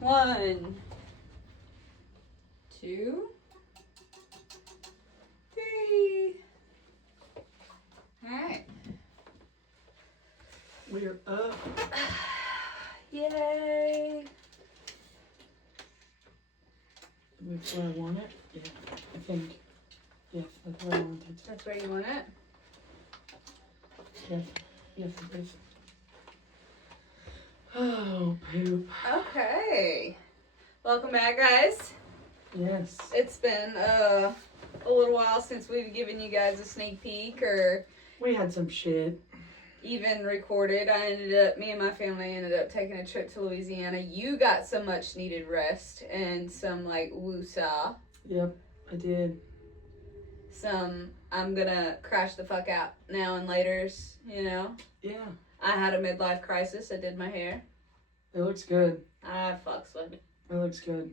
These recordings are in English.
1, 2, 3. Alright. We're up. Yay. That's where I want it? Yeah, I think. Yes, that's where I want it. That's where you want it? Yes, yes it is. Oh, poop. Okay. Welcome back, guys. Yes. It's been a little while since we've given you guys a sneak peek or We had some shit. even recorded. Me and my family ended up taking a trip to Louisiana. You got some much needed rest and some like woosah. Yep, I did. Some I'm gonna crash the fuck out now and laters, you know. Yeah. I had a midlife crisis. I did my hair. It looks good. I fucks with it. It looks good.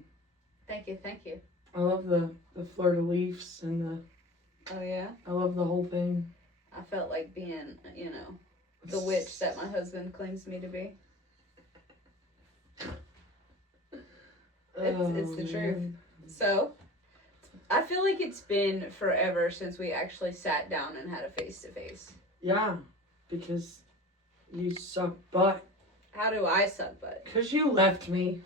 Thank you, thank you. I love the fleur-de-lis and Oh yeah? I love the whole thing. I felt like being, you know, the witch that my husband claims me to be. It's the truth. So, I feel like it's been forever since we actually sat down and had a face-to-face. Yeah, because you suck butt. How do I suck butt? Because you left me.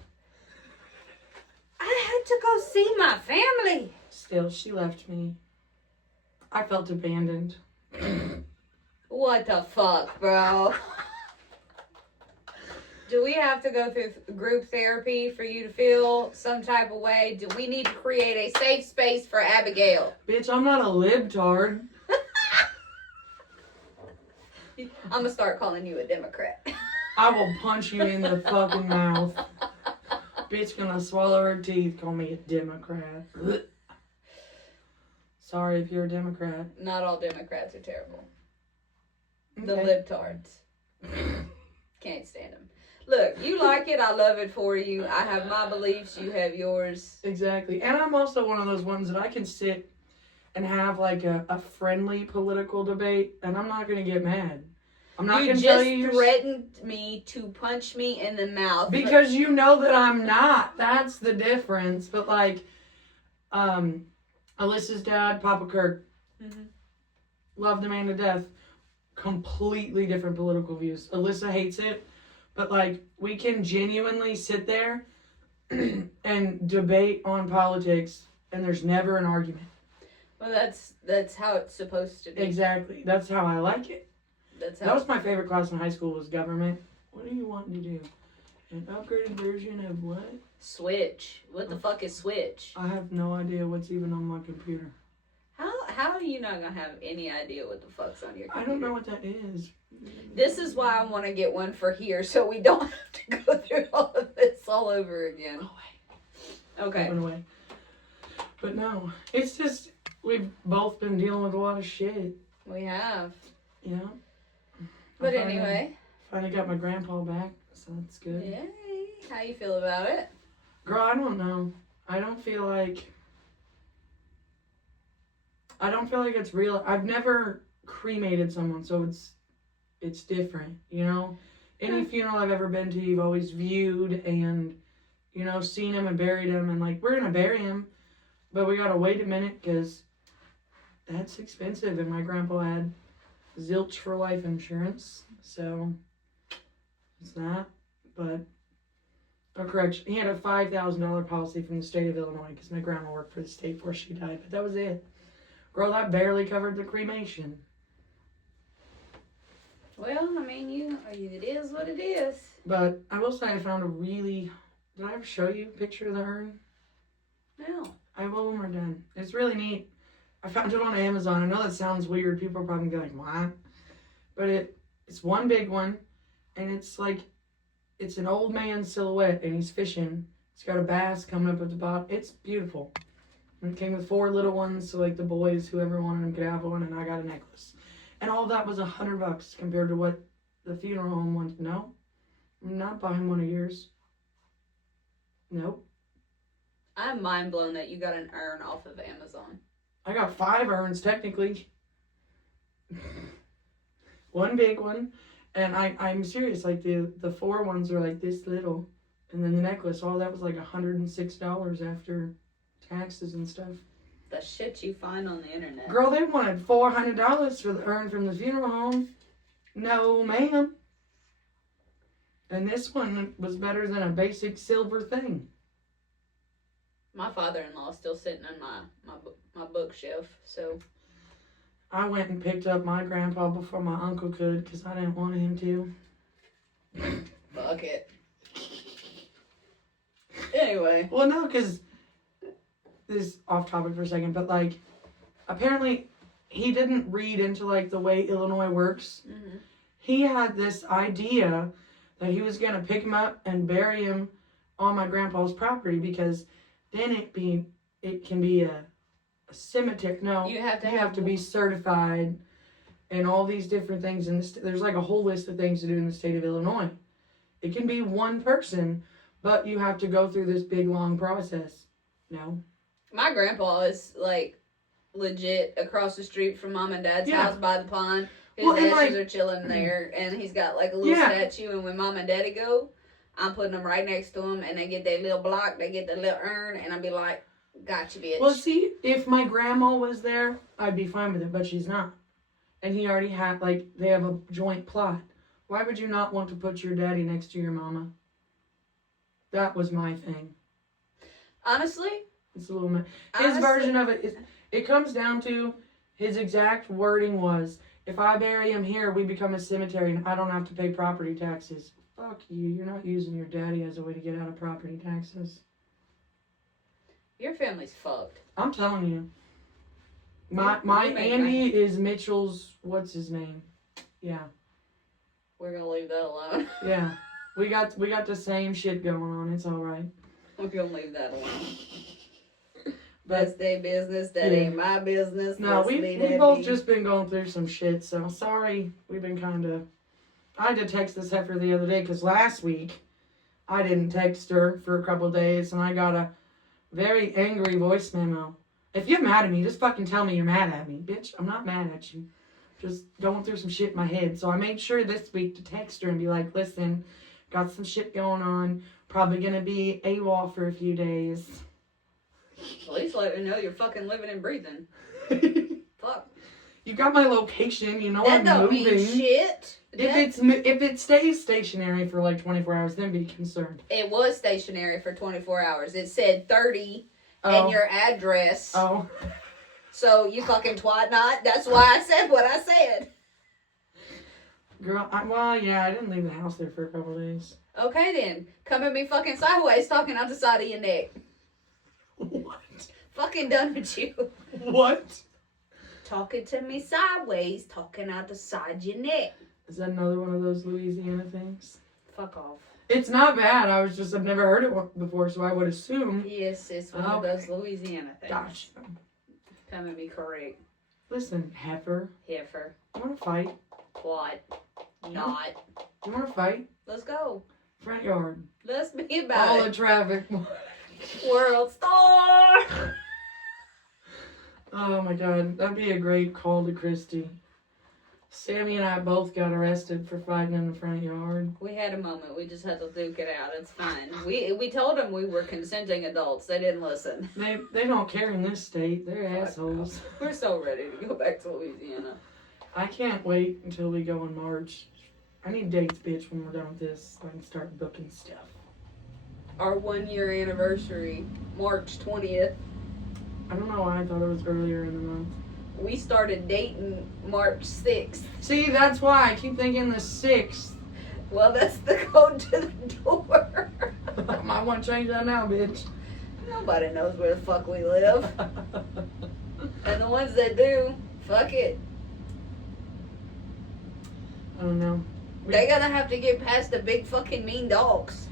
I had to go see my family. Still, she left me. I felt abandoned. What the fuck, bro? Do we have to go through group therapy for you to feel some type of way? Do we need to create a safe space for Abigail? Bitch, I'm not a libtard. I'm gonna start calling you a Democrat. I will punch you in the fucking mouth. Bitch gonna swallow her teeth, call me a Democrat. Sorry if you're a Democrat. Not all Democrats are terrible. The Okay. libtards. Can't stand them. Look, you like it, I love it for you. I have my beliefs, you have yours. Exactly. And I'm also one of those ones that I can sit and have like a friendly political debate and I'm not gonna get mad. I'm not You gonna just tell you threatened me to punch me in the mouth. because you know that I'm not. That's the difference. But like Alyssa's dad, Papa Kirk, loved the man to death. Completely different political views. Alyssa hates it, but like we can genuinely sit there and debate on politics, and there's never an argument. Well, that's how it's supposed to be. Exactly. That's how I like it. That's That how. was my favorite class in high school was government. What do you want to do? An upgraded version of what? Switch. What the fuck is Switch? I have no idea what's even on my computer. How are you not gonna have any idea what the fuck's on your computer? I don't know what that is. This is why I want to get one for here, so we don't have to go through all of this all over again. Go away. Okay. Went away. But no, it's just we've both been dealing with a lot of shit. We have. You know. But I anyway. finally got my grandpa back, so that's good. Yay. How you feel about it? Girl, I don't know. I don't feel like it's real. I've never cremated someone, so it's different, you know? Any funeral I've ever been to, you've always viewed and, you know, seen him and buried him. And, like, we're going to bury him, but we got to wait a minute because that's expensive. And my grandpa had zilch for life insurance, so it's that. But, oh, correction, he had a $5,000 policy from the state of Illinois because my grandma worked for the state before she died, but that was it. Girl, that barely covered the cremation. Well, I mean, it is what it is. But I will say I found a really... Did I ever show you a picture of the urn? No. I will when we're done. It's really neat. I found it on Amazon. I know that sounds weird. People are probably going to be like, what? But it's one big one. And it's like... It's an old man silhouette. And he's fishing. It's got a bass coming up at the bottom. It's beautiful. And it came with 4 little ones. So like the boys, whoever wanted them could have one. And I got a necklace. And all that was $100 compared to what the funeral home wanted. No. I'm not buying one of yours. Nope. I'm mind blown that you got an urn off of Amazon. I got 5 urns, technically. One big one. And I'm serious. Like, the 4 ones are like this little. And then the necklace, all that was like $106 after taxes and stuff. The shit you find on the internet. Girl, they wanted $400 for the urn from the funeral home. No, ma'am. And this one was better than a basic silver thing. My father-in-law is still sitting on my bookshelf, so. I went and picked up my grandpa before my uncle could because I didn't want him to. Fuck it. Anyway. Well, no, because this is off topic for a second, but like, apparently he didn't read into like the way Illinois works. Mm-hmm. He had this idea that he was going to pick him up and bury him on my grandpa's property because then it can be a cemetery. No, you have to be certified and all these different things. And there's like a whole list of things to do in the state of Illinois. It can be one person, but you have to go through this big long process. No. My grandpa is like legit across the street from Mom and Dad's house by the pond. His ashes are chilling there, and he's got like a little statue. And when Mom and Daddy go, I'm putting them right next to him, and they get their little block, they get their little urn, and I'll be like, "Gotcha, bitch." Well, see, if my grandma was there, I'd be fine with it, but she's not. And he already had, like, they have a joint plot. Why would you not want to put your daddy next to your mama? That was my thing. Honestly? It's a little... His version of it is... It comes down to... His exact wording was, if I bury him here, we become a cemetery and I don't have to pay property taxes. Fuck you. You're not using your daddy as a way to get out of property taxes. Your family's fucked. I'm telling you. My Andy is Mitchell's, what's his name? Yeah. We're gonna leave that alone. Yeah. We got the same shit going on. It's all right. We're gonna leave that alone. That's their business. That ain't my business. No, we've both just been going through some shit, so sorry. We've been kind of... I had to text this heifer the other day because last week I didn't text her for a couple of days and I got a very angry voice memo. If you're mad at me, just fucking tell me you're mad at me. Bitch, I'm not mad at you. Just going through some shit in my head. So I made sure this week to text her and be like, listen, got some shit going on. Probably gonna be AWOL for a few days. At least let me know you're fucking living and breathing. Fuck. You got my location, you know that I'm don't moving. Mean shit. If it stays stationary for like 24 hours, then be concerned. It was stationary for 24 hours. It said 30 and your address. Oh. So you fucking twat not. That's why I said what I said. Girl, I didn't leave the house there for a couple of days. Okay then. Come at me fucking sideways talking out the side of your neck. What? Fucking done with you. What? Talking to me sideways, talking out the side of your neck. Is that another one of those Louisiana things? Fuck off. It's not bad. I've never heard it before, so I would assume. Yes, it's one of those Louisiana things. Gotcha. Come at me correct. Listen, heifer. Heifer. You want to fight? What? Not. You want to fight? Let's go. Front yard. Let's be about All it. the traffic. World Star! Oh my god, that'd be a great call to Christy. Sammy and I both got arrested for fighting in the front yard. We had a moment. We just had to duke it out. It's fine. We told them we were consenting adults. They didn't listen. They don't care in this state. They're assholes. We're so ready to go back to Louisiana. I can't wait until we go in March. I need dates, bitch, when we're done with this so I can start booking stuff. Our 1 year anniversary, March 20th. I don't know why I thought it was earlier in the month. We started dating March 6th. See, that's why I keep thinking the 6th. Well, that's the code to the door. I might want to change that now, bitch. Nobody knows where the fuck we live. And the ones that do, fuck it. I don't know. They gotta have to get past the big fucking mean dogs.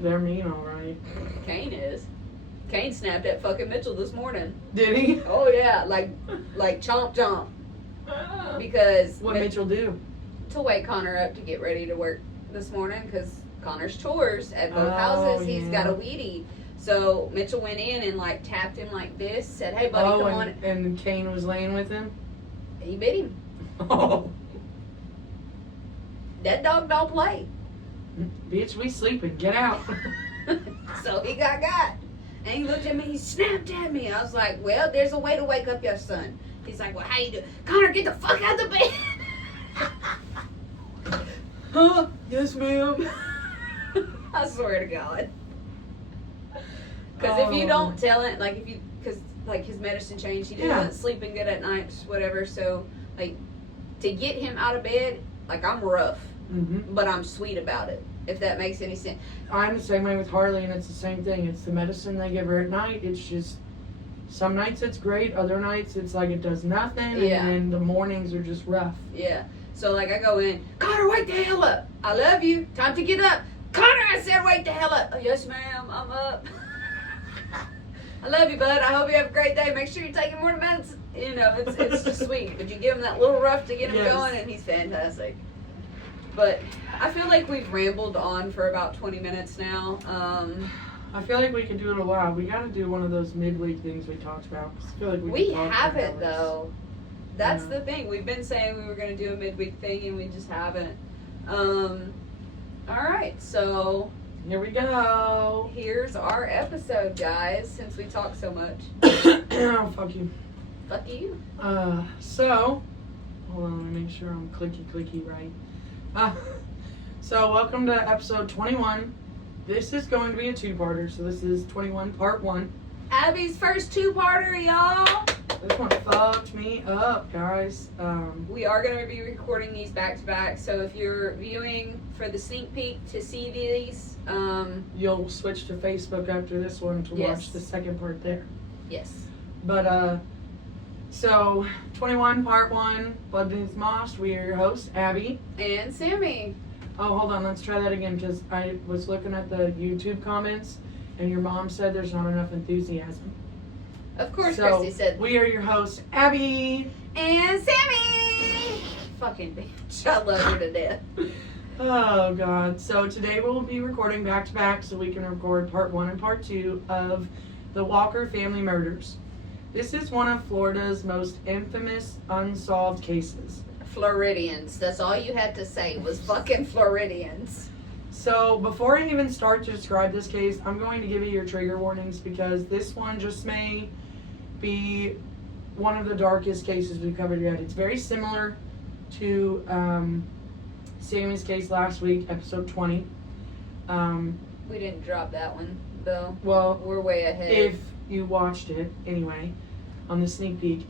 They're mean, alright. Kane is. Kane snapped at fucking Mitchell this morning. Did he? Oh yeah, like chomp chomp. Because What Mitchell do? to wake Connor up to get ready to work this morning, because Connor's chores at both houses. He's got a weedie. So Mitchell went in and like tapped him like this, said, "Hey buddy, come on." And Kane was laying with him? He bit him. Oh. That dog don't play. Bitch, we sleeping. Get out. So he got. And he looked at me, he snapped at me. I was like, well, there's a way to wake up your son. He's like, well, how you do? Connor, get the fuck out of the bed. Huh? Yes, ma'am. I swear to God. Because if you don't tell it, like, because, like, his medicine changed. He wasn't sleeping good at night, whatever. So, like, to get him out of bed, like, I'm rough. Mm-hmm. But I'm sweet about it, if that makes any sense. I'm the same way with Harley, and it's the same thing. It's the medicine they give her at night. It's just, some nights it's great, other nights it's like it does nothing, and then the mornings are just rough. Yeah. So, like, I go in, Connor, wake the hell up. I love you. Time to get up. Connor, I said wake the hell up. Oh, yes, ma'am. I'm up. I love you, bud. I hope you have a great day. Make sure you're taking more medicine. You know, it's just sweet. But you give him that little rough to get him going, and he's fantastic. But I feel like we've rambled on for about 20 minutes now. I feel like we could do it a while. We got to do one of those midweek things we talked about. I feel like we haven't, though. That's the thing. We've been saying we were going to do a midweek thing, and we just haven't. All right, so here we go. Here's our episode, guys, since we talk so much. Oh, fuck you. Fuck you. So, hold on, let me make sure I'm clicky right. So, welcome to episode 21. This is going to be a two-parter, so this is 21 part 1. Abby's first two-parter, y'all. This one fucked me up, guys. We are going to be recording these back-to-back, so if you're viewing for the sneak peek to see these, you'll switch to Facebook after this one to watch the second part there. Yes. But, so, 21 part 1, Blood Beneath Moss. We are your hosts, Abby. And Sammy. Oh, hold on. Let's try that again, because I was looking at the YouTube comments, and your mom said there's not enough enthusiasm. Of course, so, Christy said. We are your hosts, Abby. And Sammy. Fucking bitch. I love her to death. Oh, God. So today we'll be recording back-to-back so we can record part 1 and part 2 of the Walker family murders. This is one of Florida's most infamous unsolved cases. Floridians. That's all you had to say was fucking Floridians. So before I even start to describe this case, I'm going to give you your trigger warnings because this one just may be one of the darkest cases we've covered yet. It's very similar to Sammy's case last week, episode 20. We didn't drop that one, though. Well, we're way ahead. If you watched it, anyway, on the sneak peek.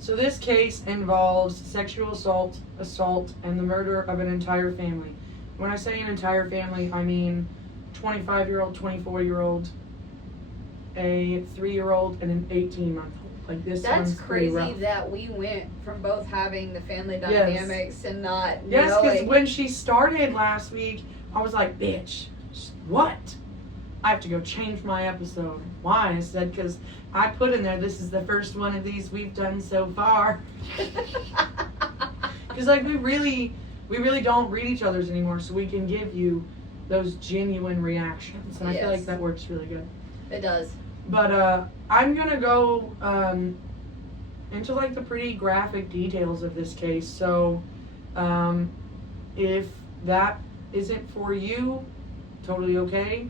So this case involves sexual assault, and the murder of an entire family. When I say an entire family, I mean 25-year-old, 24-year-old, a 3-year-old, and an 18-month-old. Like this. That's crazy that we went from both having the family dynamics and not knowing. Yes, because when she started last week, I was like, bitch, what? I have to go change my episode. Why? I said, because I put in there, this is the first one of these we've done so far. Because, like, we really don't read each other's anymore, so we can give you those genuine reactions. And I feel like that works really good. It does. But I'm going to go into, like, the pretty graphic details of this case. So if that isn't for you, totally okay.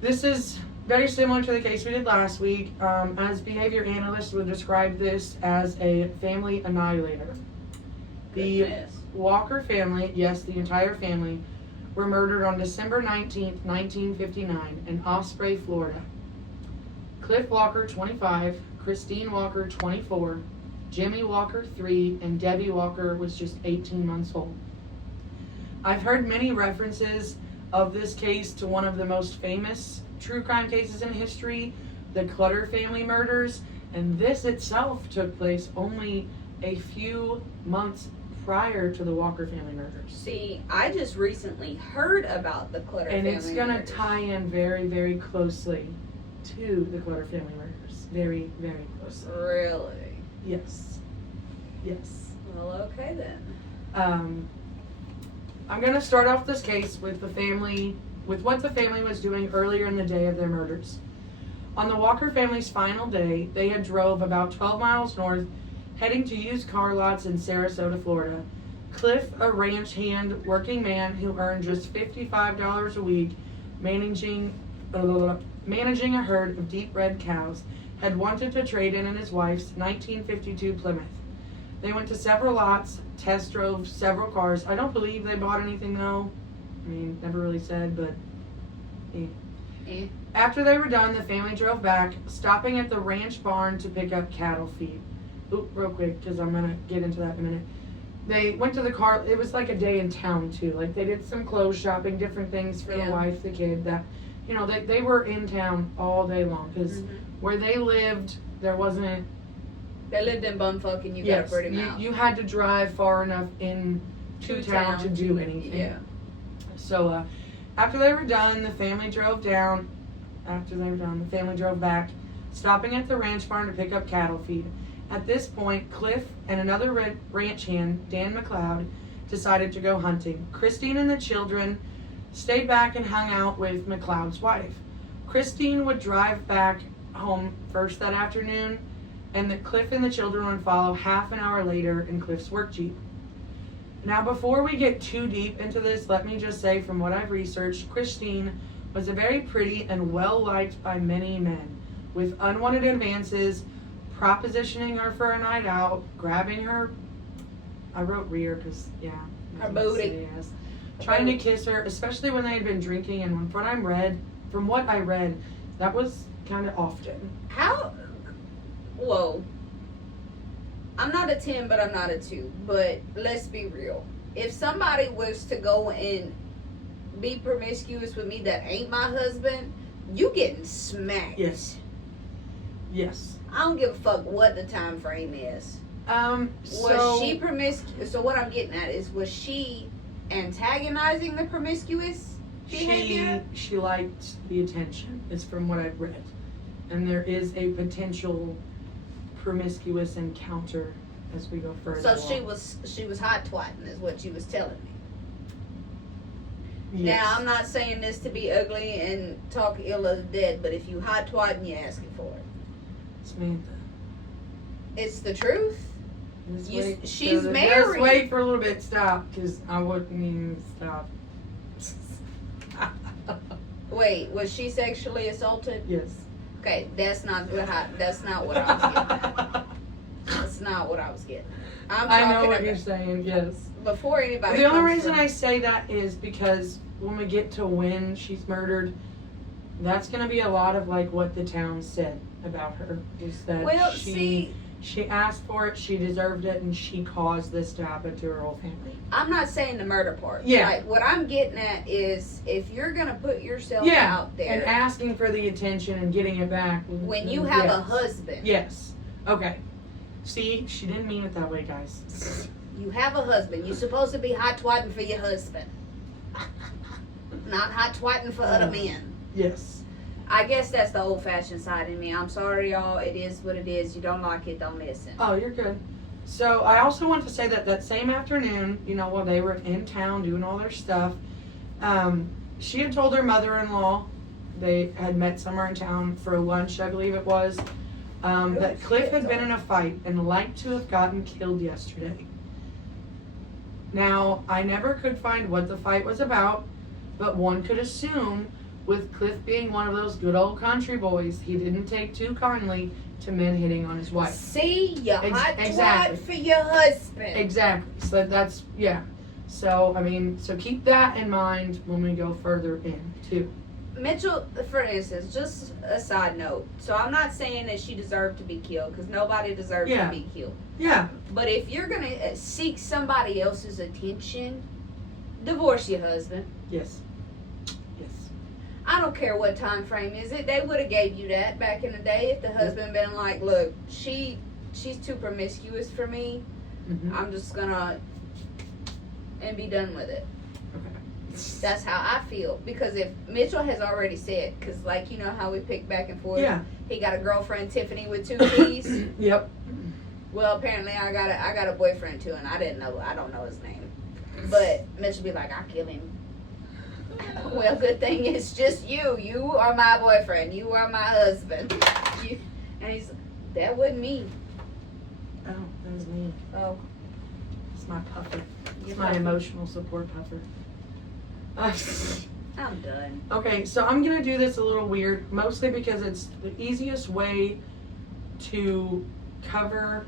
This is very similar to the case we did last week. As behavior analysts would describe this as a family annihilator. The Walker family, yes, the entire family, were murdered on December 19th, 1959 in Osprey, Florida. Cliff Walker, 25, Christine Walker, 24, Jimmy Walker, 3, and Debbie Walker was just 18 months old. I've heard many references of this case to one of the most famous true crime cases in history, the Clutter family murders, and this itself took place only a few months prior to the Walker family murders. See, I just recently heard about the Clutter family murders. And it's going to tie in very, very closely to the Clutter family murders. Very, very closely. Really? Yes. Yes. Well, okay then. I'm going to start off this case with what the family was doing earlier in the day of their murders. On the Walker family's final day, they had drove about 12 miles north, heading to used car lots in Sarasota, Florida. Cliff, a ranch hand working man who earned just $55 a week managing a herd of deep red cows, had wanted to trade in his wife's 1952 Plymouth. They went to several lots, test drove several cars. I don't believe they bought anything though. I mean, never really said, but After they were done, the family drove back, stopping at the ranch barn to pick up cattle feed. Oop, real quick, because I'm going to get into that in a minute. They went to the car. It was like a day in town, too. Like, they did some clothes shopping, different things for the wife, the kid. That, you know, they were in town all day long. Because where they lived, there wasn't... They lived in bumfuck, and you got a pretty mouth. You had to drive far enough to town to do anything. Yeah. So, after they were done, the family drove down. After they were done, the family drove back, stopping at the ranch barn to pick up cattle feed. At this point, Cliff and another ranch hand, Dan McLeod, decided to go hunting. Christine and the children stayed back and hung out with McLeod's wife. Christine would drive back home first that afternoon, and Cliff and the children would follow half an hour later in Cliff's work Jeep. Now, before we get too deep into this, let me just say from what I've researched, Christine was a very pretty and well-liked by many men, with unwanted advances, propositioning her for a night out, grabbing her, I wrote rear because, her booty. Yes, trying to kiss her, especially when they had been drinking, and from what I read, that was kind of often. Whoa. I'm not a 10, but I'm not a 2. But let's be real. If somebody was to go and be promiscuous with me that ain't my husband, you getting smacked. Yes. I don't give a fuck what the time frame is. Was she promiscuous? So what I'm getting at is, was she antagonizing the promiscuous behavior? She liked the attention, is from what I've read. And there is a potential promiscuous encounter as we go further. So along. she was hot twatting is what you was telling me. Yes. Now I'm not saying this to be ugly and talk ill of the dead, but if you hot twatting, you asking for it. Samantha. It's the truth. She's so married. Just wait for a little bit. Stop, because I wouldn't even stop. Wait, was she sexually assaulted? Yes. Okay, that's not what I was getting at. That's not what I was getting at. I know what you're saying, yes. Before anybody. The only reason I say that is because when we get to when she's murdered, that's going to be a lot of like what the town said about her. Is that she asked for it, she deserved it, and she caused this to happen to her whole family. I'm not saying the murder part. Yeah. Like, what I'm getting at is if you're going to put yourself out there. And asking for the attention and getting it back. When you have a husband. Yes. Okay. See, she didn't mean it that way, guys. You have a husband. You're supposed to be hot twatting for your husband. Not hot twatting for other men. Yes. I guess that's the old-fashioned side in me. I'm sorry, y'all. It is what it is. You don't like it, don't listen. Oh, you're good. So I also want to say that same afternoon, you know, while they were in town doing all their stuff, she had told her mother-in-law, they had met somewhere in town for lunch, I believe it was, that Cliff had been in a fight and liked to have gotten killed yesterday. Now, I never could find what the fight was about, but one could assume, with Cliff being one of those good old country boys, he didn't take too kindly to men hitting on his wife. See, you hot twat for your husband. Exactly. So that's, So, I mean, so keep that in mind when we go further in, too. Mitchell, for instance, just a side note. So I'm not saying that she deserved to be killed, because nobody deserves to be killed. Yeah. But if you're going to seek somebody else's attention, divorce your husband. Yes. I don't care what time frame is it. They would have gave you that back in the day if the husband been like, look, she's too promiscuous for me. Mm-hmm. I'm just gonna and be done with it. Okay. That's how I feel. Because if Mitchell has already said, because like you know how we pick back and forth. Yeah. He got a girlfriend Tiffany with 2 T's. Yep. Well, apparently I got a boyfriend too, and I don't know his name. But Mitchell be like, I'll kill him. Well, good thing it's just you. You are my boyfriend. You are my husband. And that wasn't me. Oh, that was me. Oh. It's my puppy. It's my emotional support puffer. I'm done. Okay, so I'm going to do this a little weird, mostly because it's the easiest way to cover.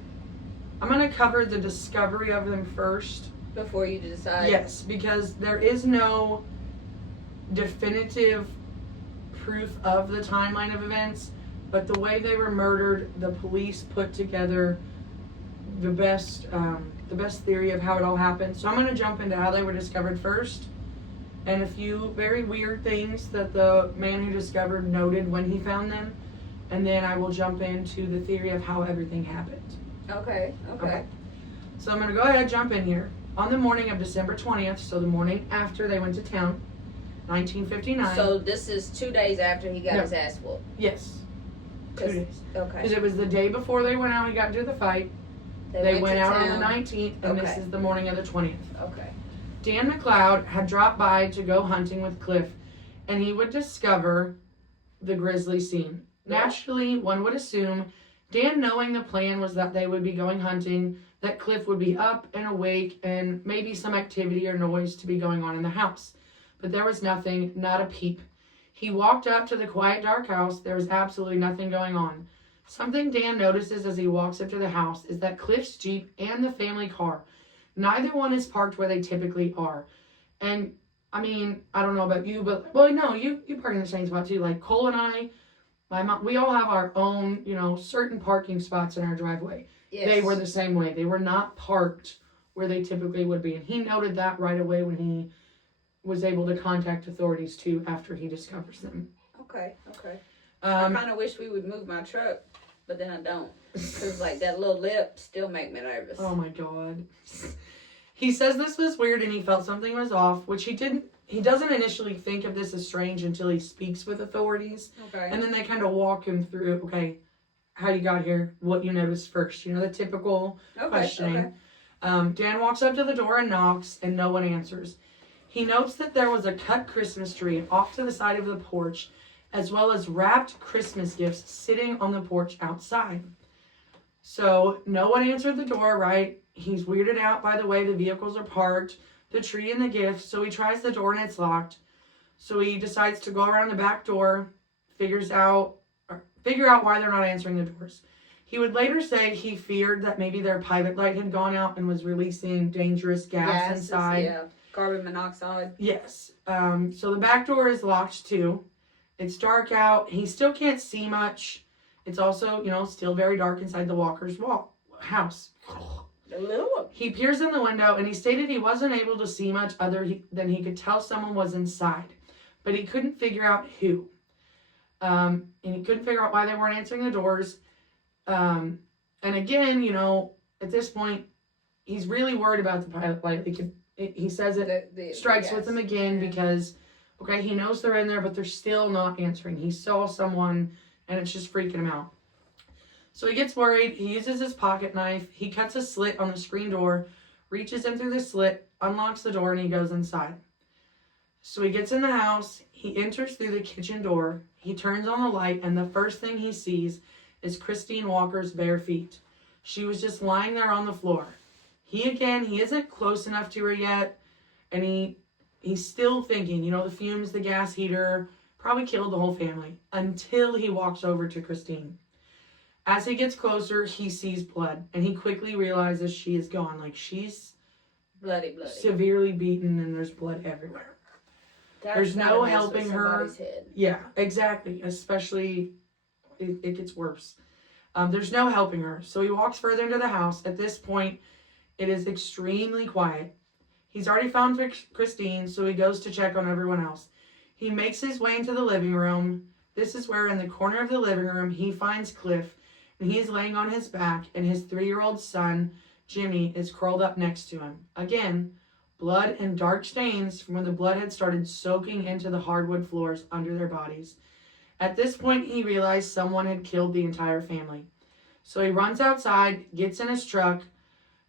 I'm going to cover the discovery of them first. Before you decide? Yes, because there is no definitive proof of the timeline of events, but the way they were murdered, the police put together the best theory of how it all happened. So I'm going to jump into how they were discovered first, and a few very weird things that the man who discovered noted when he found them, and then I will jump into the theory of how everything happened. Okay. So I'm going to go ahead and jump in here. On the morning of December 20th, so the morning after they went to town, 1959. So this is 2 days after he got his ass whooped? Yes. 2 days. Okay. Because it was the day before they went out, he got into the fight. They went out on the 19th, and this is the morning of the 20th. Okay. Dan McLeod had dropped by to go hunting with Cliff, and he would discover the grisly scene. Naturally, one would assume, Dan knowing the plan was that they would be going hunting, that Cliff would be up and awake, and maybe some activity or noise to be going on in the house. But there was nothing, not a peep. He walked up to the quiet, dark house. There was absolutely nothing going on. Something Dan notices as he walks up to the house is that Cliff's Jeep and the family car, neither one is parked where they typically are. And, I mean, I don't know about you, but, well, no, you park in the same spot too. Like, Cole and I, my mom, we all have our own, certain parking spots in our driveway. Yes. They were the same way. They were not parked where they typically would be. And he noted that right away when he was able to contact authorities too after he discovers them. Okay. I kind of wish we would move my truck, but then I don't. Because, that little lip still make me nervous. Oh, my God. He says this was weird and he felt something was off, which he doesn't initially think of this as strange until he speaks with authorities. Okay. And then they kind of walk him through, okay, how you got here, what you noticed first. The typical questioning. Okay. Dan walks up to the door and knocks, and no one answers. He notes that there was a cut Christmas tree off to the side of the porch, as well as wrapped Christmas gifts sitting on the porch outside. So no one answered the door, right? He's weirded out by the way the vehicles are parked, the tree and the gifts, so he tries the door and it's locked. So he decides to go around the back door, figure out why they're not answering the doors. He would later say he feared that maybe their pilot light had gone out and was releasing dangerous gas inside. Yeah, carbon monoxide. Yes. So the back door is locked too. It's dark out. He still can't see much. It's also, still very dark inside the Walker's house. The little one. He peers in the window and he stated he wasn't able to see much other than he could tell someone was inside, but he couldn't figure out who. And he couldn't figure out why they weren't answering the doors. And again, at this point, he's really worried about the pilot light. He says it strikes with him again because, okay, he knows they're in there, but they're still not answering. He saw someone and it's just freaking him out. So he gets worried. He uses his pocket knife. He cuts a slit on the screen door, reaches in through the slit, unlocks the door, and he goes inside. So he gets in the house. He enters through the kitchen door. He turns on the light, and the first thing he sees is Christine Walker's bare feet. She was just lying there on the floor. He isn't close enough to her yet, and he's still thinking, the fumes, the gas heater, probably killed the whole family, until he walks over to Christine. As he gets closer, he sees blood, and he quickly realizes she is gone. She's bloody. Severely beaten, and there's blood everywhere. There's no helping her. Head. Yeah, exactly. Especially, it gets worse. There's no helping her. So he walks further into the house. At this point, it is extremely quiet. He's already found Christine, so he goes to check on everyone else. He makes his way into the living room. This is where, in the corner of the living room, he finds Cliff, and he is laying on his back, and his 3-year-old son, Jimmy, is curled up next to him. Again, blood and dark stains from when the blood had started soaking into the hardwood floors under their bodies. At this point, he realized someone had killed the entire family. So he runs outside, gets in his truck.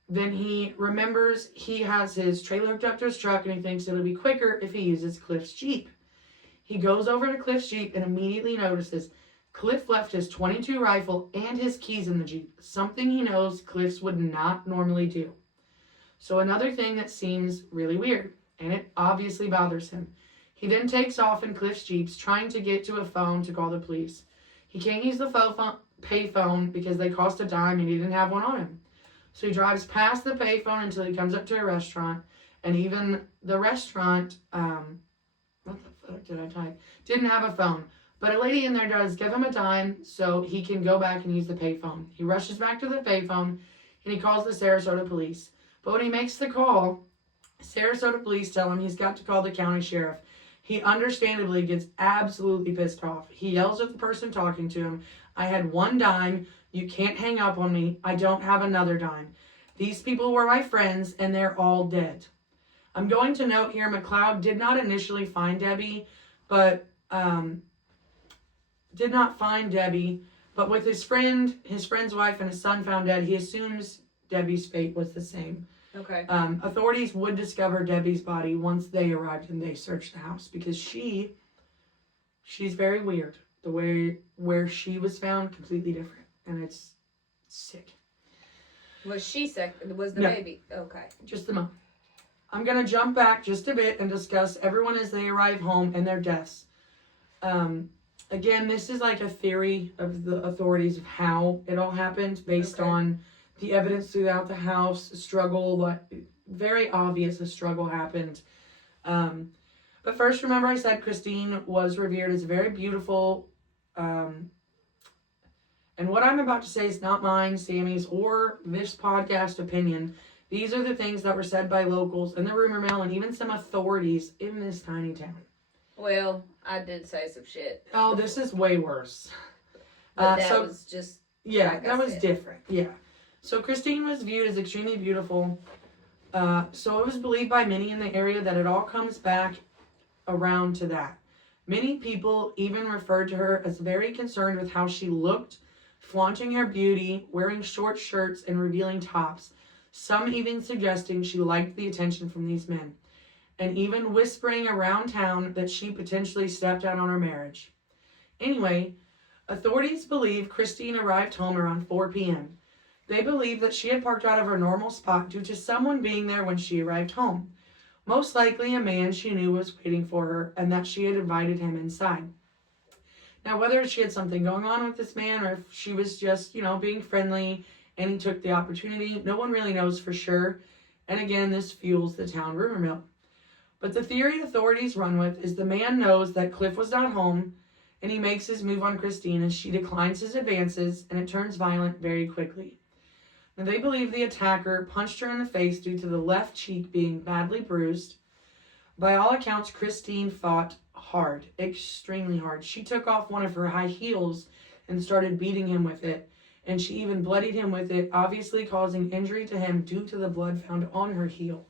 Then he remembers he has his trailer hooked up to his truck, and he thinks it'll be quicker if he uses Cliff's Jeep. He goes over to Cliff's Jeep and immediately notices Cliff left his .22 rifle and his keys in the Jeep, something he knows Cliff's would not normally do. So another thing that seems really weird, and it obviously bothers him. He then takes off in Cliff's Jeeps, trying to get to a phone to call the police. He can't use the pay phone because they cost a dime and he didn't have one on him. So he drives past the payphone until he comes up to a restaurant, and even the restaurant, what the fuck did I type? Didn't have a phone. But a lady in there does give him a dime so he can go back and use the payphone. He rushes back to the payphone and he calls the Sarasota police. But when he makes the call, Sarasota police tell him he's got to call the county sheriff. He understandably gets absolutely pissed off. He yells at the person talking to him, "I had one dime. You can't hang up on me. I don't have another dime. These people were my friends and they're all dead." I'm going to note here, McLeod did not initially find Debbie, but with his friend's wife and his son found dead, he assumes Debbie's fate was the same. Okay. Authorities would discover Debbie's body once they arrived and they searched the house because she's very weird. The way where she was found, completely different, and it's sick. Was she sick? Was the baby? Okay. Just the mom. I'm gonna jump back just a bit and discuss everyone as they arrive home and their deaths. Again, this is like a theory of the authorities of how it all happened based on the evidence throughout the house, struggle, very obvious a struggle happened. But first, remember I said Christine was revered as very beautiful. And what I'm about to say is not mine, Sammy's, or this podcast opinion. These are the things that were said by locals in the rumor mill and even some authorities in this tiny town. Well, I did say some shit. Oh, this is way worse. But that was just... Yeah, like that was different. Yeah. So Christine was viewed as extremely beautiful. So it was believed by many in the area that it all comes back around to that. Many people even referred to her as very concerned with how she looked, flaunting her beauty, wearing short shirts, and revealing tops. Some even suggesting she liked the attention from these men, and even whispering around town that she potentially stepped out on her marriage. Anyway, authorities believe Christine arrived home around 4 p.m. They believe that she had parked out of her normal spot due to someone being there when she arrived home. Most likely a man she knew was waiting for her and that she had invited him inside. Now, whether she had something going on with this man or if she was just, being friendly and he took the opportunity, no one really knows for sure. And again, this fuels the town rumor mill. But the theory authorities run with is the man knows that Cliff was not home and he makes his move on Christine as she declines his advances and it turns violent very quickly. Now, they believe the attacker punched her in the face due to the left cheek being badly bruised. By all accounts, Christine fought hard, extremely hard. She took off one of her high heels and started beating him with it, and she even bloodied him with it, obviously causing injury to him due to the blood found on her heel.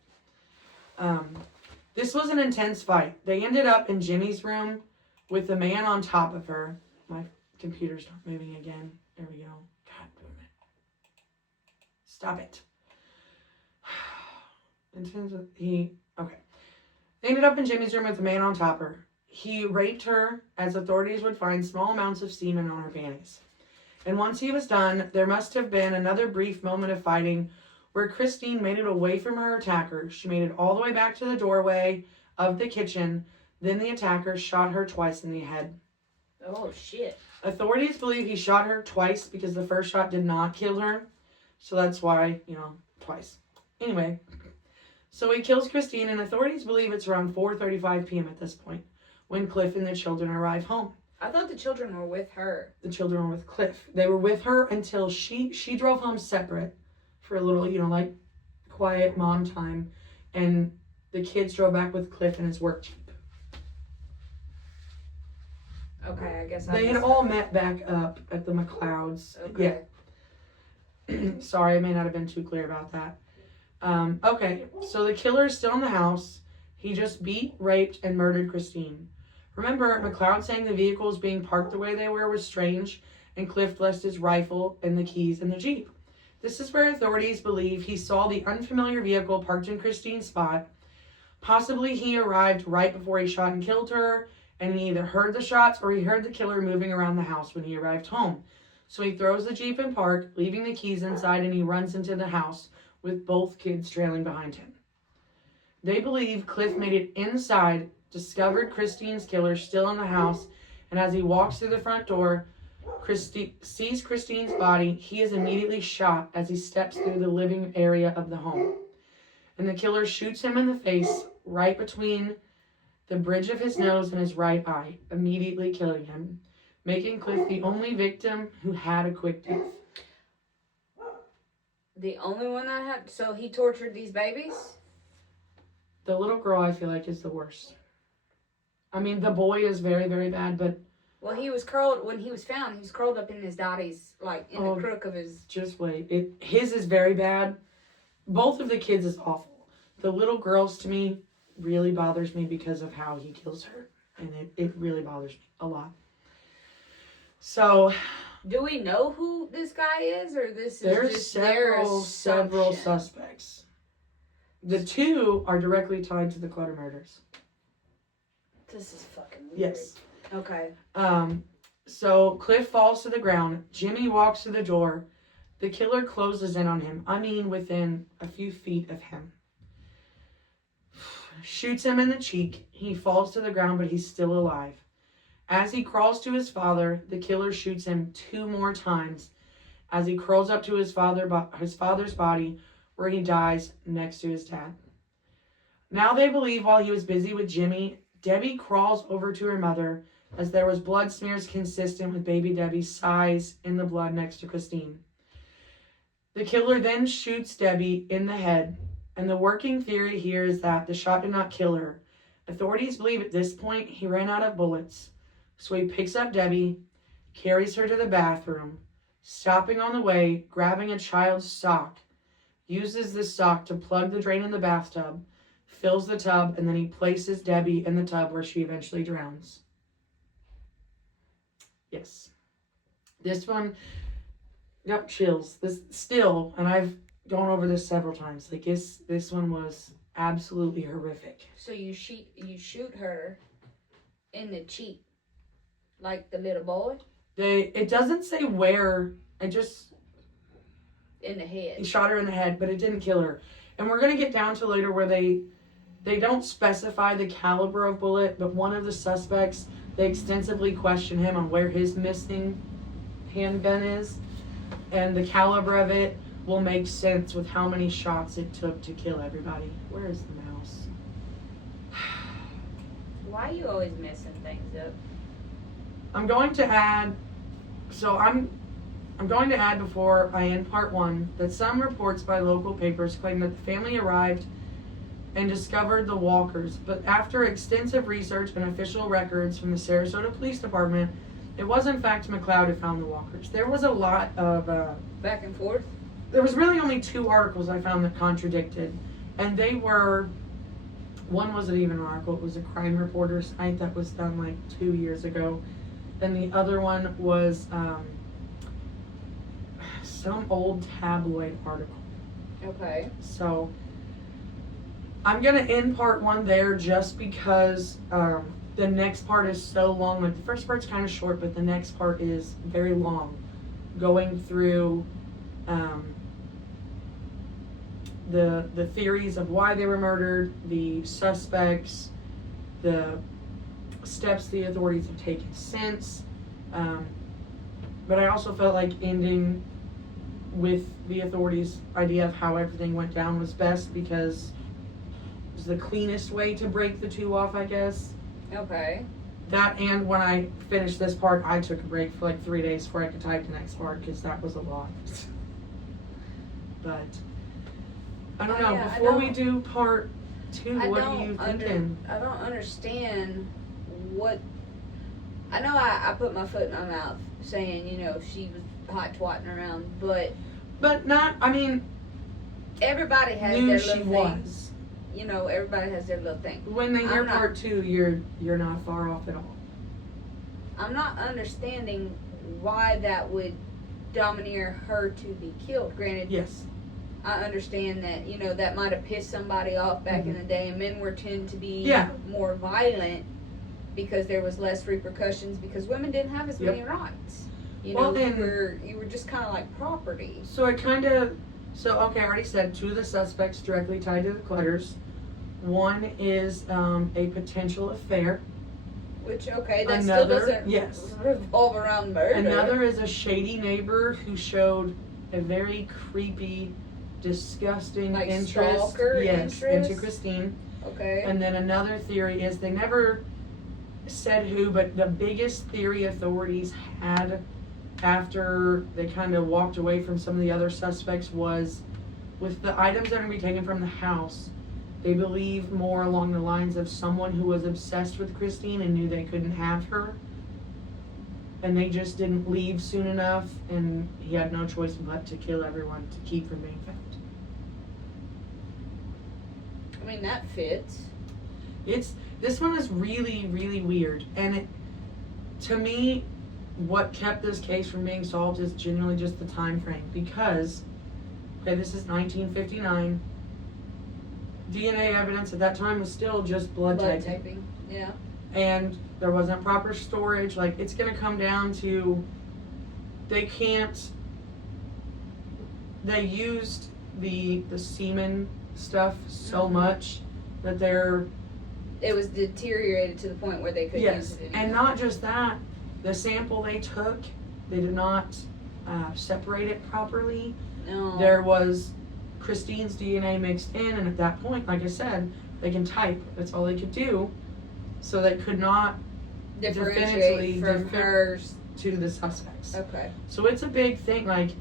This was an intense fight. They ended up in Jimmy's room with the man on top of her. My computer's not moving again. There we go. God damn it. Stop it. Okay. They ended up in Jimmy's room with the man on top of her. He raped her, as authorities would find small amounts of semen on her panties. And once he was done, there must have been another brief moment of fighting where Christine made it away from her attacker. She made it all the way back to the doorway of the kitchen. Then the attacker shot her twice in the head. Oh, shit. Authorities believe he shot her twice because the first shot did not kill her. So that's why, twice. Anyway, so he kills Christine, and authorities believe it's around 4:35 p.m. at this point when Cliff and the children arrive home. I thought the children were with her. The children were with Cliff. They were with her until she drove home separate for a little, quiet mom time. And the kids drove back with Cliff in his work Jeep. Okay, I guess they had all met back up at the McLeods. Okay. Yeah. Sorry, I may not have been too clear about that. Okay, so the killer is still in the house. He just beat, raped, and murdered Christine. Remember, McLeod saying the vehicles being parked the way they were was strange, and Cliff left his rifle and the keys in the Jeep. This is where authorities believe he saw the unfamiliar vehicle parked in Christine's spot. Possibly he arrived right before he shot and killed her, and he either heard the shots or he heard the killer moving around the house when he arrived home. So he throws the Jeep in park, leaving the keys inside, and he runs into the house with both kids trailing behind him. They believe Cliff made it inside, discovered Christine's killer still in the house, and as he walks through the front door, sees Christine's body, he is immediately shot as he steps through the living area of the home. And the killer shoots him in the face, right between the bridge of his nose and his right eye, immediately killing him, making Cliff the only victim who had a quick death. The only one that had... So he tortured these babies? The little girl, I feel like, is the worst. I mean, the boy is very, very bad, but... Well, he was curled... When he was found, he was curled up in his daddy's, like, in the crook of his... Just wait. His is very bad. Both of the kids is awful. The little girl's, to me, really bothers me because of how he kills her. And it really bothers me a lot. So... Do we know who this guy is, or this is there's just several suspects. The two are directly tied to the Clutter murders. This is fucking weird. Yes. Okay. So Cliff falls to the ground. Jimmy walks to the door. The killer closes in on him. I mean, within a few feet of him. Shoots him in the cheek. He falls to the ground, but he's still alive. As he crawls to his father, the killer shoots him 2 more times as he crawls up to his father's body, where he dies next to his dad. Now they believe while he was busy with Jimmy, Debbie crawls over to her mother as there was blood smears consistent with baby Debbie's size in the blood next to Christine. The killer then shoots Debbie in the head, and the working theory here is that the shot did not kill her. Authorities believe at this point he ran out of bullets. So he picks up Debbie, carries her to the bathroom, stopping on the way, grabbing a child's sock, uses the sock to plug the drain in the bathtub, fills the tub, and then he places Debbie in the tub where she eventually drowns. Yes. This one, yep, chills. This still, and I've gone over this several times, like this one was absolutely horrific. So you shoot her in the cheek. Like the little boy? It doesn't say where. In the head. He shot her in the head, but it didn't kill her. And we're going to get down to later where they don't specify the caliber of bullet, but one of the suspects, they extensively question him on where his missing handgun is. And the caliber of it will make sense with how many shots it took to kill everybody. Where is the mouse? Why are you always messing things up? I'm going to add before I end part 1 that some reports by local papers claim that the family arrived and discovered the walkers, but after extensive research and official records from the Sarasota Police Department, it was in fact McLeod who found the walkers. There was a lot of back and forth. There was really only 2 articles I found that contradicted, and they were, one wasn't even an article, it was a crime reporter site that was done like 2 years ago. Then the other one was some old tabloid article. Okay. So I'm going to end part 1 there just because the next part is so long. Like the first part's kind of short, but the next part is very long. Going through the theories of why they were murdered, the suspects, the steps the authorities have taken since, but I also felt like ending with the authorities' idea of how everything went down was best because it was the cleanest way to break the 2 off, I guess. Okay. That, and when I finished this part, I took a break for like 3 days before I could type the next part because that was a lot. But I don't know. Yeah, before we do part 2, what are you thinking? I don't understand what. I know I put my foot in my mouth saying, she was hot twatting around, but not, I mean, everybody has their little thing. Was. Everybody has their little thing. When they hear part 2, you're not far off at all. I'm not understanding why that would domineer her to be killed. Granted, yes, I understand that, that might have pissed somebody off back in the day, and men tend to be more violent because there was less repercussions because women didn't have as many rights. You were just kind of like property. So it kind of, So, okay, I already said 2 of the suspects directly tied to the Clutters. One is a potential affair. Which, okay, that still doesn't revolve around murder. Another is a shady neighbor who showed a very creepy, disgusting interest. Interest? Into Christine. Okay. And then another theory is they never said who, but the biggest theory authorities had after they kind of walked away from some of the other suspects was with the items that are going to be taken from the house, they believe more along the lines of someone who was obsessed with Christine and knew they couldn't have her. And they just didn't leave soon enough, and he had no choice but to kill everyone to keep from being found. I mean, that fits. This one is really, really weird. And to me, what kept this case from being solved is genuinely just the time frame. Because, okay, this is 1959. DNA evidence at that time was still just blood typing. Yeah. And there wasn't proper storage. Like, it's going to come down to they used the semen stuff so much that it was deteriorated to the point where they couldn't use it anymore. And not just that, the sample they took, they did not separate it properly. No. There was Christine's DNA mixed in, and at that point, like I said, they can type. That's all they could do. So they could not differentiate from hers to the suspects. Okay. So it's a big thing. Like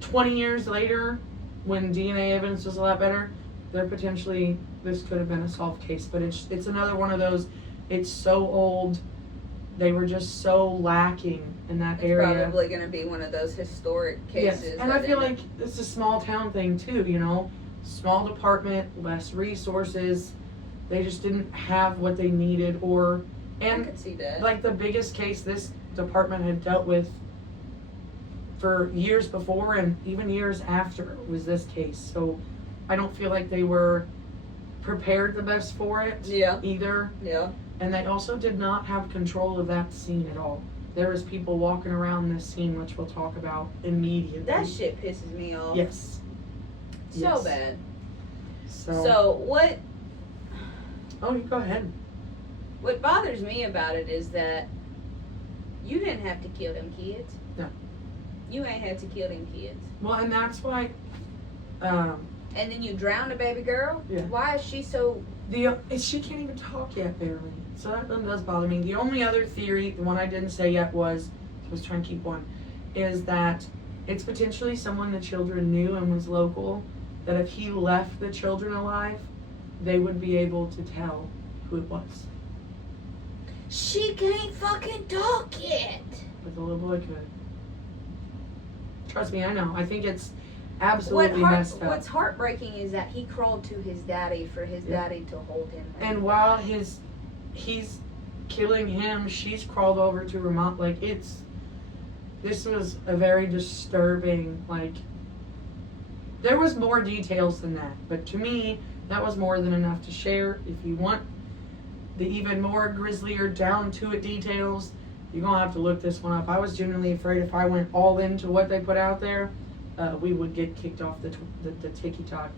20 years later, when DNA evidence was a lot better, this could have been a solved case. But it's another one of those. It's so old. They were just so lacking in that area. It's probably going to be one of those historic cases. Yes. And I feel like it's a small town thing too, you know. Small department, less resources. They just didn't have what they needed I could see that. Like the biggest case this department had dealt with for years before and even years after was this case. So I don't feel like they were prepared the best for it either. Yeah. And they also did not have control of that scene at all. There was people walking around this scene, which we'll talk about immediately. That shit pisses me off. Yes. So bad. So what... Oh, you go ahead. What bothers me about it is that you didn't have to kill them kids. No. You ain't had to kill them kids. Well, and that's why... and then you drowned a baby girl? Yeah. Why is she so... She can't even talk yet, barely. So that one does bother me. The only other theory, the one I didn't say yet I was trying to keep one, is that it's potentially someone the children knew and was local, that if he left the children alive, they would be able to tell who it was. She can't fucking talk yet. But the little boy could. Trust me, I know. I think it's absolutely messed up. What's heartbreaking is that he crawled to his daddy for his daddy to hold him. And while he's killing him, she's crawled over to her mom. Like, this was a very disturbing, like, there was more details than that. But to me, that was more than enough to share. If you want the even more grislier, down-to-it details, you're going to have to look this one up. I was genuinely afraid if I went all into what they put out there, we would get kicked off the TikTok.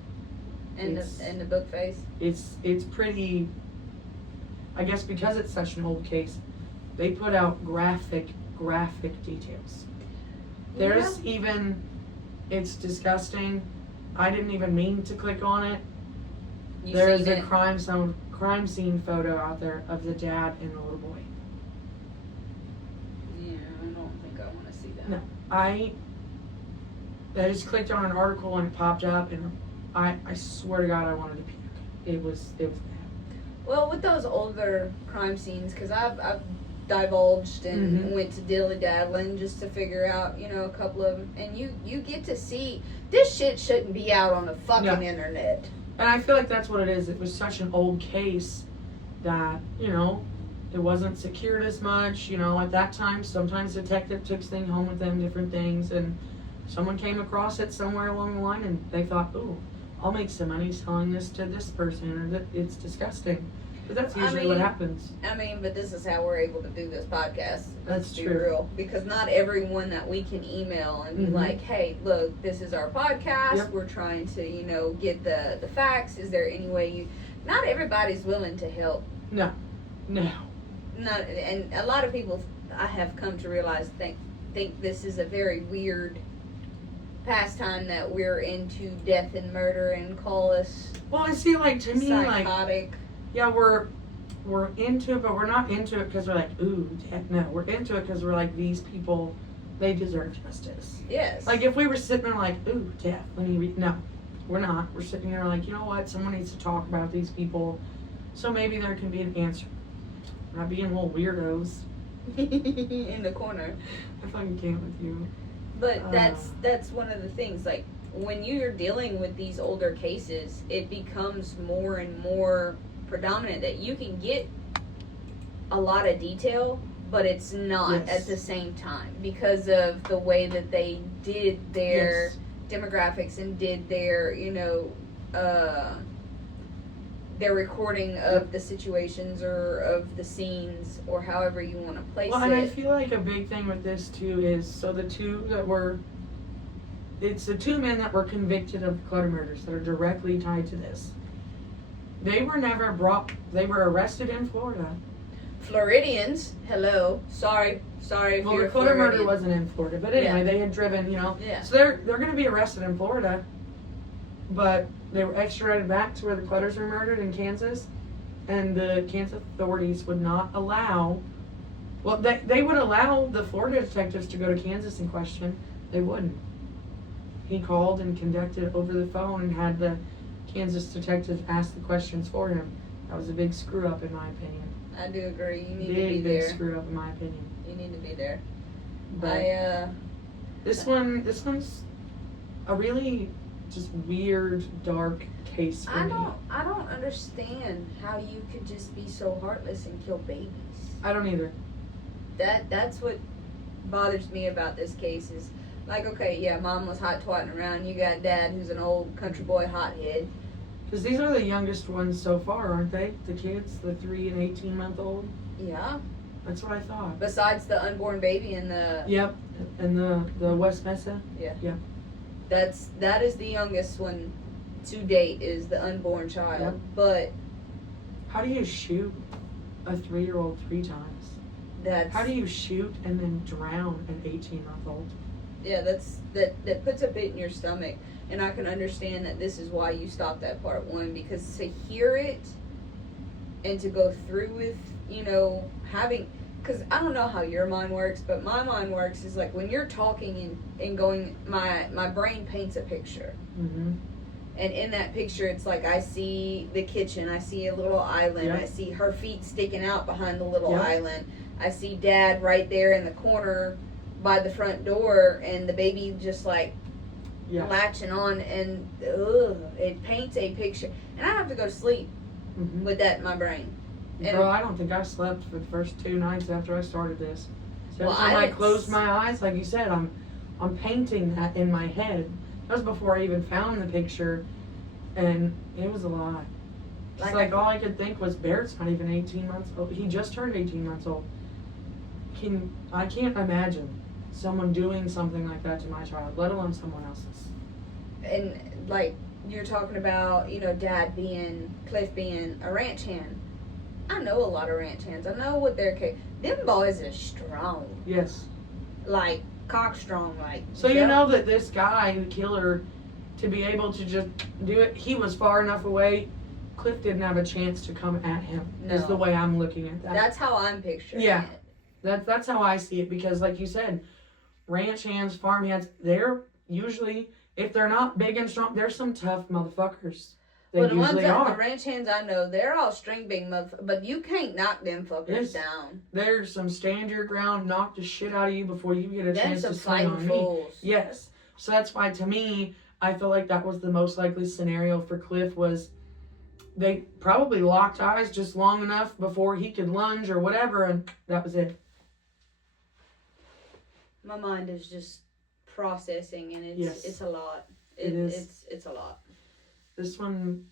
And the book face? It's pretty... I guess because it's such an old case, they put out graphic details. There's even... It's disgusting. I didn't even mean to click on it. There is a crime scene photo out there of the dad and the little boy. Yeah, I don't think I want to see that. No, I just clicked on an article and it popped up, and I swear to God I wanted to puke. It was bad. Well, with those older crime scenes, because I've divulged and went to dilly-daddling just to figure out, a couple of them, and you get to see, this shit shouldn't be out on the fucking internet. And I feel like that's what it is. It was such an old case that, it wasn't secured as much. At that time, sometimes detective took things home with them, different things, and someone came across it somewhere along the line, and they thought, ooh, I'll make some money selling this to this person, or that it's disgusting. But that's usually what happens. I mean, but this is how we're able to do this podcast. That's true. Real. Because not everyone that we can email and be like, hey, look, this is our podcast. Yep. We're trying to, get the facts. Is there any way you... Not everybody's willing to help. No. And a lot of people, I have come to realize, think this is a very weird pastime that we're into death and murder and call us... Well, I see, like, to me, psychotic. Yeah, we're into it, but we're not into it because we're like, ooh, no. We're into it because we're like, these people, they deserve justice. Yes. Like, if we were sitting there like, ooh, death, let me read. No, we're not. We're sitting there like, you know what? Someone needs to talk about these people, so maybe there can be an answer. We're not being little weirdos. In the corner. I fucking can't with you. But that's one of the things, like, when you're dealing with these older cases, it becomes more and more predominant that you can get a lot of detail, but it's not at the same time because of the way that they did their demographics and did their, their recording of the situations or of the scenes or however you want to place it. Well, and I feel like a big thing with this too is, so it's the two men that were convicted of the Clutter murders that are directly tied to this. They were never they were arrested in Florida. Floridians, hello. Sorry if well, you're the Clutter murder wasn't in Florida, but anyway, they had driven, Yeah. So they're going to be arrested in Florida, but they were extradited back to where the Clutters were murdered in Kansas, and the Kansas authorities would not allow, well, they would allow the Florida detectives to go to Kansas and question. They wouldn't. He called and conducted over the phone and had the Kansas detectives ask the questions for him. That was a big screw up, in my opinion. I do agree. You need to be there. Big screw up, in my opinion. You need to be there. But this one's a really just weird, dark case for me. I don't understand how you could just be so heartless and kill babies. I don't either. That's what bothers me about this case is, like, okay, yeah, mom was hot twatting around. You got dad who's an old country boy hothead. Because these are the youngest ones so far, aren't they? The kids, the 3 and 18-month-old. Yeah. That's what I thought. Besides the unborn baby and the... Yep, and the West Mesa. Yeah. Yep. That is the youngest one to date is the unborn child. Yep. But... How do you shoot a 3-year-old 3 times? How do you shoot and then drown an 18-month-old? Yeah, that puts a bit in your stomach. And I can understand that this is why you stopped at part 1, because to hear it and to go through with, having, because I don't know how your mind works, but my mind works is like when you're talking and going, my brain paints a picture. Mm-hmm. And in that picture, it's like I see the kitchen, I see a little island, I see her feet sticking out behind the little island, I see dad right there in the corner by the front door, and the baby just like latching on, and it paints a picture, and I have to go to sleep with that in my brain. And girl, I don't think I slept for the first 2 nights after I started this. So every time I closed my eyes, like you said, I'm painting that in my head. That was before I even found the picture, and it was a lot. It's like all I could think was Barrett's not even 18 months old. He just turned 18 months old. I can't imagine someone doing something like that to my child, let alone someone else's. And like you're talking about, Cliff being a ranch hand. I know a lot of ranch hands. I know what they're them boys are strong. Yes. Like cock strong, So you know that this guy, the killer, to be able to just do it, he was far enough away. Cliff didn't have a chance to come at him. No. Is the way I'm looking at that. That's how I'm picturing it. That's how I see it, because like you said, ranch hands, farm hands, they're usually, if they're not big and strong, they're some tough motherfuckers. Well, the ranch hands I know, they're all string bean motherfuckers, but you can't knock them fuckers down. There's some stand your ground, knock the shit out of you before you get a chance to swing on me. Yes. So that's why, to me, I feel like that was the most likely scenario for Cliff, was they probably locked eyes just long enough before he could lunge or whatever, and that was it. My mind is just processing, and it's a lot. It's a lot. This one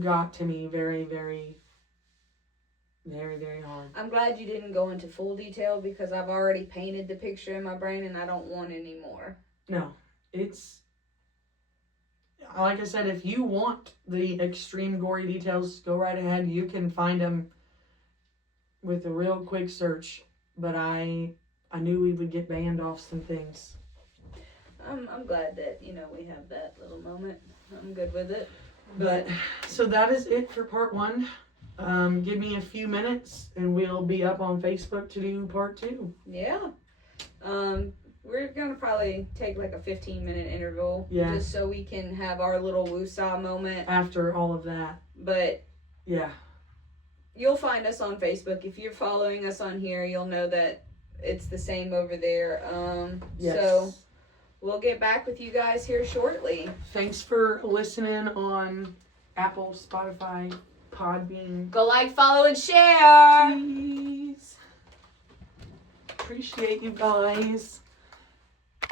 got to me very, very Very, very hard. I'm glad you didn't go into full detail because I've already painted the picture in my brain and I don't want any more. No, it's, like I said, if you want the extreme gory details, go right ahead. You can find them with a real quick search. But I knew we would get banned off some things. I'm glad that, we have that little moment. I'm good with it. But so that is it for part 1. Give me a few minutes and we'll be up on Facebook to do part 2. Yeah. We're going to probably take like a 15-minute interval. Yeah. Just so we can have our little woosah moment. After all of that. But. Yeah. You'll find us on Facebook. If you're following us on here, you'll know that it's the same over there. Yes. So we'll get back with you guys here shortly. Thanks for listening on Apple, Spotify, Podbean. Go like, follow, and share. Please. Appreciate you guys.